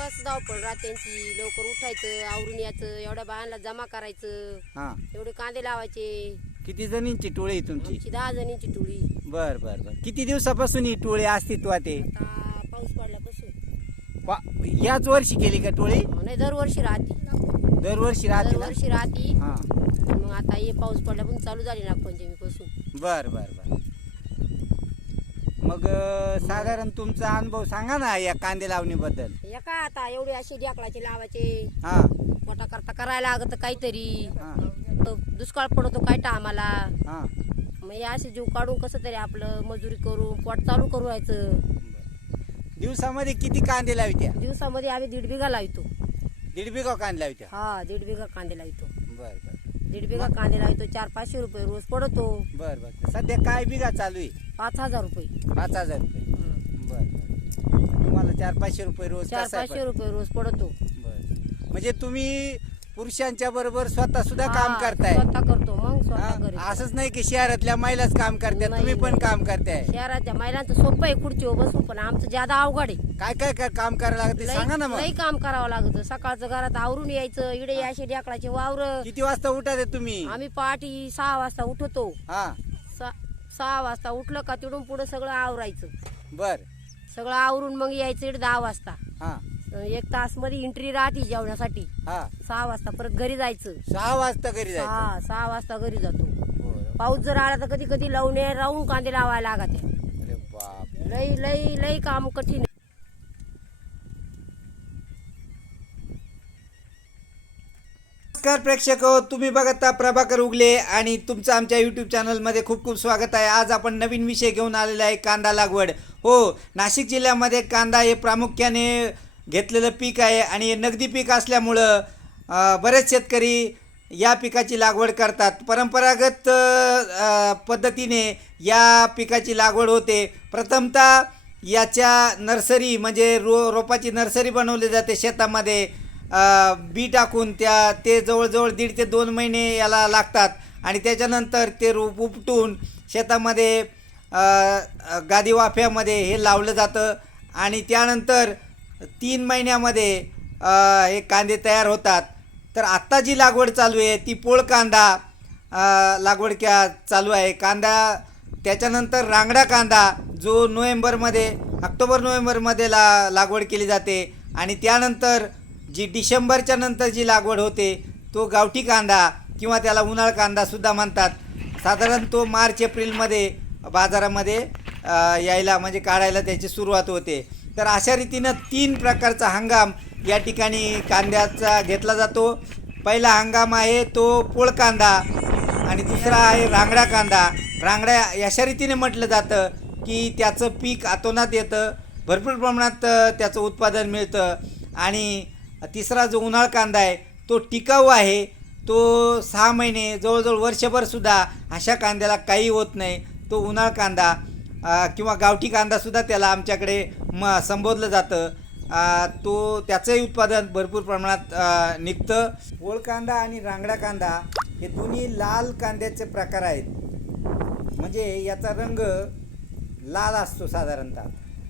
मस्त धावपळ रात्यांची लवकर उठायचं आवरून यायचं एवढ्या बायांना जमा करायचं. हा. एवढे कांदे लावायचे. किती जणींची टोळी आहे तुमची? आमची दहा जणींची टोळी. बर बर बर. किती दिवसापासून ही टोळी अस्तित्वात आहे? आता पाऊस पडल्यापासून पा- याच वर्षी केली का टोळी? नाही दरवर्षी राहते. दरवर्षी राहते ना? दरवर्षी राहते. हा. मग आता हे पाऊस पडल्यापासून चालू झाली नागपंचमीपासून. बर बर बर. मग अं, साधारण तुमचा अनुभव सांगा ना या कांदे लावणीबद्दल. काय आता एवढे असे ढेकळाचे लावायचे. हा. मोठा करता करायला लागत काहीतरी. हा. तो दुष्काळ पडतो काय आम्हाला. हा. मग हे असे जीव काढून कसं तरी आपलं मजुरी करून पोट चालू करू व्हायचं. दिवसामध्ये किती कांदे लावत्या? दिवसामध्ये आम्ही दीड बिघा लावतो. दीड बिघा कांदे लावत्या? हा दीड बिघा कांदे लावतो. बर बर. दीड बिघा कांदे लावतो चार पाचशे रुपये रोज पडतो. बर बर. सध्या काय बिघा चालू आहे? पाच हजार रुपये. पाच हजार रुपये. बर बर. तुम्हाला चार पाचशे रुपये रोज चार कसा पाचशे रुपये रोज पडतो? बर. म्हणजे तुम्ही पुरुषांच्या बरोबर स्वतः सुद्धा हा, काम करताय. स्वतः करतो मग स्वतः हा, घरी. असंच नाही की शहरातल्या महिलाच काम करतात नाही, तुम्ही पण नाही. काम करताय. शहराच्या महिलांचं सोपं आहे खुर्चीवर बसून पण आमचं ज्यादा अवघड आहे. काय काय काय काम करायला लागते सांगा ना लई मग. लई काम करावं लागतं. सकाळचं घरात आवरून यायचं इडे असे ढेकळाचे वावर. किती वाजता उठाते तुम्ही? आम्ही पहाटे सहा वाजता उठतो. हा. सहा वाजता उठलं का तिडून पुढे सगळं आवरायचं. बर. सगळं आवरून मग यायचं इकडे दहा वाजता. हा. एक तासमध्ये एंट्री राहते जेवण्यासाठी हा. सहा वाजता परत घरी जायचं. सहा वाजता घरी जायचं? हा सहा वाजता घरी जातो. बरं. पाऊस जर आला तर कधी कधी लावणे राहून कांदे लावायला लागत. अरे बाप लई लई लई काम कठीण आहे. नमस्कार प्रेक्षक हो, तुम्ही बघत प्रभाकर उगले आणि तुमचं आमच्या यूट्यूब चॅनलमध्ये खूप खूप स्वागत आहे. आज आपण नवीन विषय घेऊन आलेला आहे कांदा लागवड. हो नाशिक जिल्ह्यामध्ये कांदा हे प्रामुख्याने घेतलेलं पीक आहे आणि हे नगदी पीक असल्यामुळं बरेच शेतकरी या पिकाची लागवड करतात. परंपरागत पद्धतीने या पिकाची लागवड होते. प्रथमतः याच्या नर्सरी म्हणजे रो रोपाची नर्सरी बनवली जाते शेतामध्ये. बी टाकून त्या ते जवळजवळ दीड ते दोन महिने याला लागतात. आणि त्याच्यानंतर ते रोप उपटून शेतामध्ये गादी वाफ्यामध्ये हे लावलं जातं. आणि त्यानंतर तीन महिन्यामध्ये हे कांदे तयार होतात. तर आत्ता जी लागवड चालू आहे ती पोळ कांदा लागवड क्या चालू आहे. कांदा त्याच्यानंतर रांगडा कांदा जो नोव्हेंबरमध्ये ऑक्टोबर नोव्हेंबरमध्ये ला लागवड केली जाते. आणि त्यानंतर जी डिसेंबरच्या नंतर जी लागवड होते तो गावठी कांदा किंवा त्याला उन्हाळ कांदासुद्धा म्हणतात. साधारण तो मार्च एप्रिलमध्ये बाजारामध्ये यायला म्हणजे काढायला त्याची सुरुवात होते. तर अशा रीतीनं तीन प्रकारचा हंगाम या ठिकाणी कांद्याचा घेतला जातो. पहिला हंगाम आहे तो पोळ कांदा आणि दुसरा आहे रांगडा कांदा. रांगड्या अशा रीतीने म्हटलं जातं की त्याचं पीक आतोनात येतं भरपूर प्रमाणात त्याचं उत्पादन मिळतं आणि तिसरा जो उन्हाळ कांदा आहे तो टिकाऊ आहे. तो सहा महिने जवळजवळ वर्षभरसुद्धा अशा कांद्याला काही होत नाही. तो उन्हाळ कांदा किंवा गावठी कांदासुद्धा त्याला आमच्याकडे म संबोधलं जातं. तो त्याचंही उत्पादन भरपूर प्रमाणात निघतं. गोळ कांदा आणि रांगडा कांदा हे दोन्ही लाल कांद्याचे प्रकार आहेत. म्हणजे याचा रंग लाल असतो साधारणतः.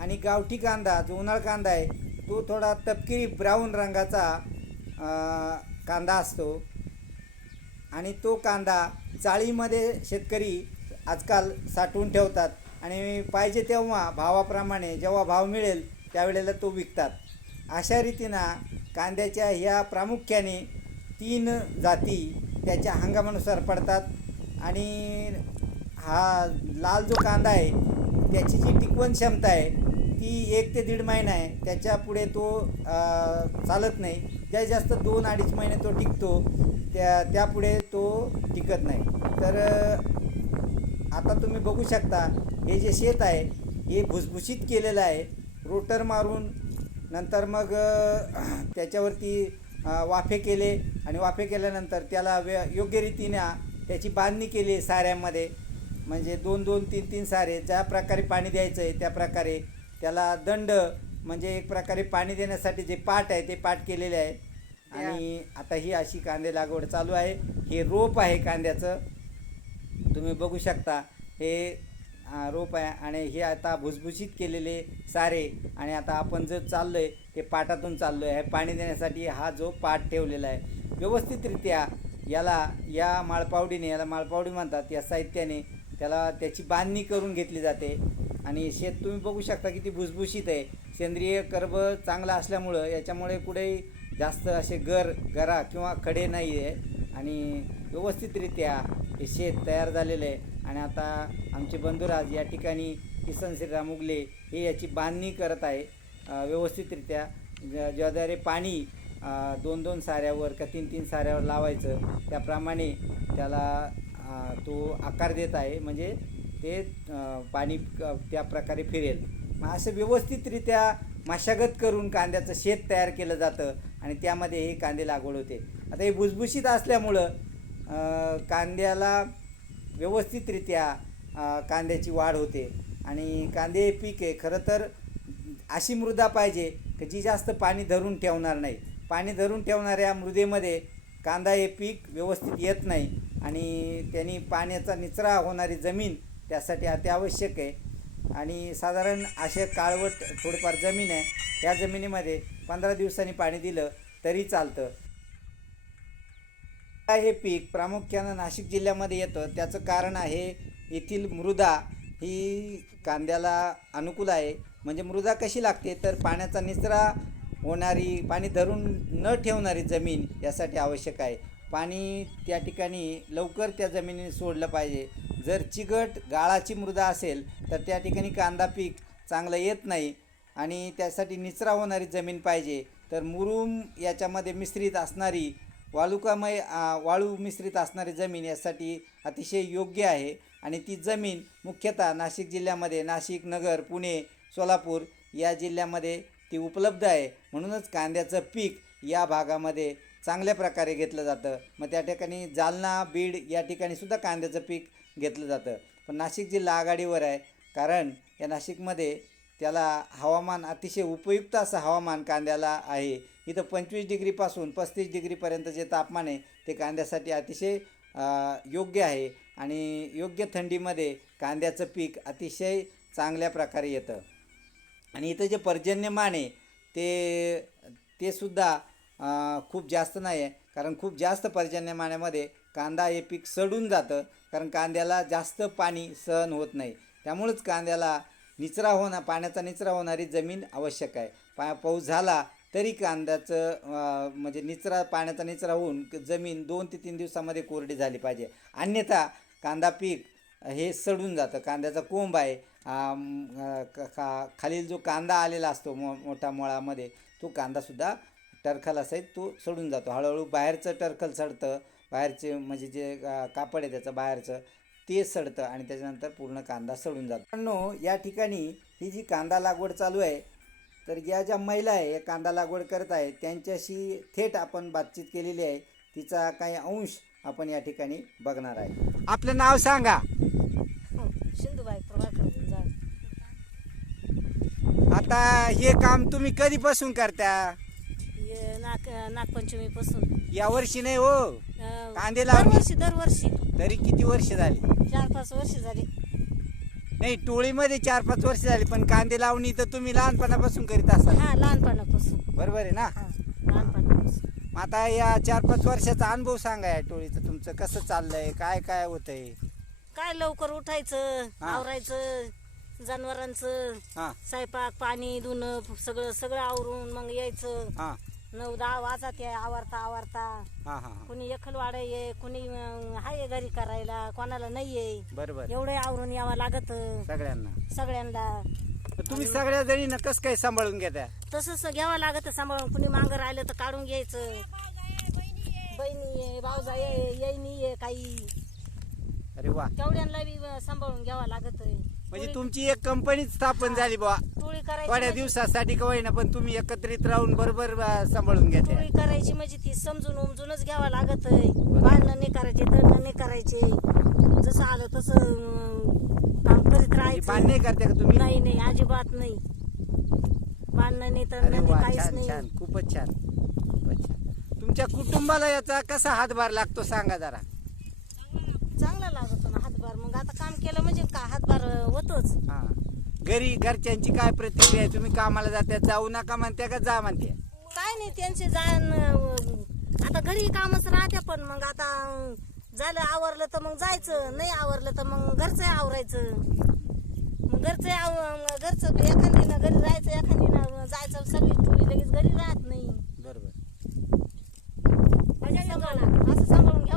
आणि गावठी कांदा जो उन्हाळ कांदा आहे तो थोडा तपकिरी ब्राऊन रंगाचा कांदा असतो. आणि तो कांदा चाळीमध्ये शेतकरी आजकाल साठवून ठेवतात. आणि पाहिजे तेव्हा भावाप्रमाणे जेव्हा भाव मिळेल त्यावेळेला तो विकतात. अशा रीतीनं कांद्याच्या ह्या प्रामुख्याने तीन जाती त्याच्या हंगामानुसार पडतात. आणि हा लाल जो कांदा आहे त्याची जी टिकवण क्षमता आहे की एक ते दीड महिना आहे. त्याच्या पुढे तो चालत नाही. ज्या जास्त दोन अडीच महिने तो टिकतो त्या त्यापुढे तो टिकत नाही. तर आता तुम्ही बघू शकता हे जे शेत आहे हे भुसभुशीत केलेलं आहे. रोटर मारून नंतर मग त्याच्यावरती वाफे केले आणि वाफे केल्यानंतर त्याला व्य योग्य रीतीनं त्याची बांधणी केली साऱ्यामध्ये. म्हणजे दोन दोन तीन तीन सारे ज्या प्रकारे पाणी द्यायचं आहे त्या प्रकारे त्याला दंड म्हणजे एक प्रकारे पाणी देण्यासाठी जे पाट आहे ते पाट केलेले आहे. आणि आता ही अशी कांदे लागवड चालू आहे. हे रोप आहे कांद्याचं. तुम्ही बघू शकता हे रोप आहे आणि हे आता भुसभुशीत केलेले सारे. आणि आता आपण जर चाललो आहे ते पाटातून चाललो आहे पाणी देण्यासाठी हा जो पाट ठेवलेला आहे व्यवस्थितरित्या याला या माळपावडीने याला माळपावडी म्हणतात या साहित्याने त्याला त्याची बांधणी करून घेतली जाते. आणि शेत तुम्ही बघू शकता किती भुसभुशीत आहे. सेंद्रिय कर्ब चांगला असल्यामुळं याच्यामुळे कुठेही जास्त असे गर गरा किंवा खडे नाही आहे. आणि व्यवस्थितरित्या हे शेत तयार झालेलं आहे. आणि आता आमचे बंधुराज या ठिकाणी किसन श्रीराम उगले हे याची बांधणी करत आहे. व्यवस्थितरित्या ज्याद्वारे पाणी दोन दोन साऱ्यावर का तीन तीन साऱ्यावर लावायचं. त्याप्रमाणे त्याला तो आकार देत आहे. म्हणजे ते पाणी त्या प्रकारे फिरेल. मग असं व्यवस्थितरित्या मशागत करून कांद्याचं शेत तयार केलं जातं आणि त्यामध्ये हे कांदे लागवड होते. आता हे भुसभुशीत असल्यामुळं कांद्याला व्यवस्थितरित्या कांद्याची वाढ होते. आणि कांदे हे पीक आहे खरं तर अशी मृदा पाहिजे की जी जास्त पाणी धरून ठेवणार नाही. पाणी धरून ठेवणाऱ्या मृदेमध्ये कांदा हे पीक व्यवस्थित येत नाही आणि त्यांनी पाण्याचा निचरा होणारी जमीन त्यासाठी अत्यावश्यक आहे. आणि साधारण असे काळवट थोडीफार जमीन आहे. या जमिनीमध्ये पंधरा दिवसांनी पाणी दिलं तरी चालतं. हे पीक प्रामुख्यानं नाशिक जिल्ह्यामध्ये येतं. त्याचं कारण आहे येथील मृदा ही कांद्याला अनुकूल आहे. म्हणजे मृदा कशी लागते? तर पाण्याचा निचरा होणारी पाणी धरून न ठेवणारी जमीन यासाठी आवश्यक आहे. पाणी त्या ठिकाणी लवकर त्या जमिनीने सोडलं पाहिजे. जर चिकट गाळाची मृदा असेल तर त्या ठिकाणी कांदा पीक चांगलं येत नाही आणि त्यासाठी निचरा होणारी जमीन पाहिजे. तर मुरुम याच्यामध्ये मिश्रित असणारी वालुकामय वाळू मिश्रित असणारी जमीन यासाठी अतिशय योग्य आहे. आणि ती जमीन मुख्यतः नाशिक जिल्ह्यामध्ये नाशिक नगर पुणे सोलापूर या जिल्ह्यामध्ये ती उपलब्ध आहे. म्हणूनच कांद्याचं पीक या भागामध्ये चांगल्या प्रकारे घेतलं जातं. मग त्या ठिकाणी जालना बीड या ठिकाणी सुद्धा कांद्याचं पीक घेतलं जातं. पण नाशिक जिल्हा आघाडीवर आहे कारण या नाशिकमध्ये त्याला हवामान अतिशय उपयुक्त असं हवामान कांद्याला आहे. इथं पंचवीस डिग्रीपासून पस्तीस डिग्रीपर्यंत जे तापमान आहे ते कांद्यासाठी अतिशय योग्य आहे. आणि योग्य थंडीमध्ये कांद्याचं पीक अतिशय चांगल्या प्रकारे येतं. आणि इथं जे पर्जन्यमान आहे ते ते सुद्धा खूप जास्त नाही आहे. कारण खूप जास्त पर्जन्यमानामध्ये कांदा हे पीक सडून जातं कारण कांद्याला जास्त पाणी सहन होत नाही. त्यामुळंच कांद्याला निचरा होणार पाण्याचा निचरा होणारी जमीन आवश्यक आहे. पा पाऊस झाला तरी कांद्याचं म्हणजे निचरा पाण्याचा निचरा होऊन जमीन दोन ते तीन दिवसामध्ये कोरडी झाली पाहिजे. अन्यथा कांदा पीक हे सडून जातं. कांद्याचा कोंब आहे का खा खालील जो कांदा आलेला असतो मो मोठ्या मुळामध्ये तो कांदासुद्धा टरखल असाय तो सडून जातो. हळूहळू बाहेरचं टरखल सडतं बाहेरचे म्हणजे जे कापड आहे त्याचं बाहेरचं ते सडतं आणि त्याच्यानंतर पूर्ण कांदा सडून जातो. मित्रांनो या ठिकाणी ही जी कांदा लागवड चालू आहे तर या ज्या महिला आहे या कांदा लागवड करत आहेत त्यांच्याशी थेट आपण बातचीत केलेली आहे. तिचा काही अंश आपण या ठिकाणी बघणार आहे. आपलं नाव सांगा. सिंधुबाई प्रभाकर गुंजाळ. आता हे काम तुम्ही कधीपासून करता? हे नाग नागपंचमीपासून. या वर्षी नाही हो. अं, कांदे लावणी. दरवर्षी दरवर्षी तरी किती वर्ष झाली? चार पाच वर्ष झाली. नाही टोळीमध्ये चार पाच वर्ष झाली पण कांदे लावणी तर तुम्ही लहानपणापासून करीत असाल. हा लहानपणापासून. बरोबर आहे ना? हा लहानपणापासून. मग आता या चार पाच वर्षाचा अनुभव सांगा या टोळीचं. तुमचं कसं चाललंय? काय काय होतंय? काय लवकर उठायचं हा. आवरायचं जनावरांचं हा. स्वयंपाक पाणी धुणं सगळं सगळं आवरून मग यायचं. हा. नऊ दहा वाजत आहे आवरता आवरता. हा हा कुणी एकलवाड आहे कुणी अं, हाय घरी करायला कोणाला नाही आहे बरोबर. एवढे आवरून यावं लागत. सगळ्यांना. सगळ्यांना. तुम्ही सगळ्या जणीनं कसं काय सांभाळून घेता? तसंच घ्यावं लागत सांभाळून. कुणी मागं राहिलं तर काढून घ्यायचं. बहिणी आहे भाऊजा आहे येईनी आहे काही. अरे वा. तेवढ्यांना बी सांभाळून घ्यावं लागत. म्हणजे तुमची एक कंपनी स्थापन झाली बुवा. टोळी थोड्या म्हणजे- दिवसासाठी का होईना पण तुम्ही एकत्रित राहून बरोबर अं, सांभाळून टोळी करायची म्हणजे ती समजून उमजूनच घ्यावं लागत भांडणं नाही करायचे तंडणं नाही करायचे. जसं आलं तसं अं, काम करीत म्हणजे राहायचं. भांडणे करते का तुम्ही? नाही नाही अजिबात नाही. नाही अरे नाही काहीच छान नाही. छान खूपच छान खूपच छान. तुमच्या कुटुंबाला याचा कसा हातभार लागतो सांगा जरा. चांगला लागतो. मग आता काम केलं म्हणजे का हातभार होतोच. हा. घरी घरच्यांची काय प्रतिक्रिया आहे? तुम्ही कामाला जात्या जाऊ नका म्हणत्या का जा म्हणते काय नाही त्यांचे जाण आता घरी कामच राहते पण मग आता झालं आवरलं तर मग जायचं नाही आवरलं तर मग घरचं आवरायचं. मग घरचं आव घरचं एखादीनं घरी राहायचं एखादीनं जायचं सगळी टोळी लगेच घरी राहत नाही. बरोबर. असं सांभाळा असं सांभाळा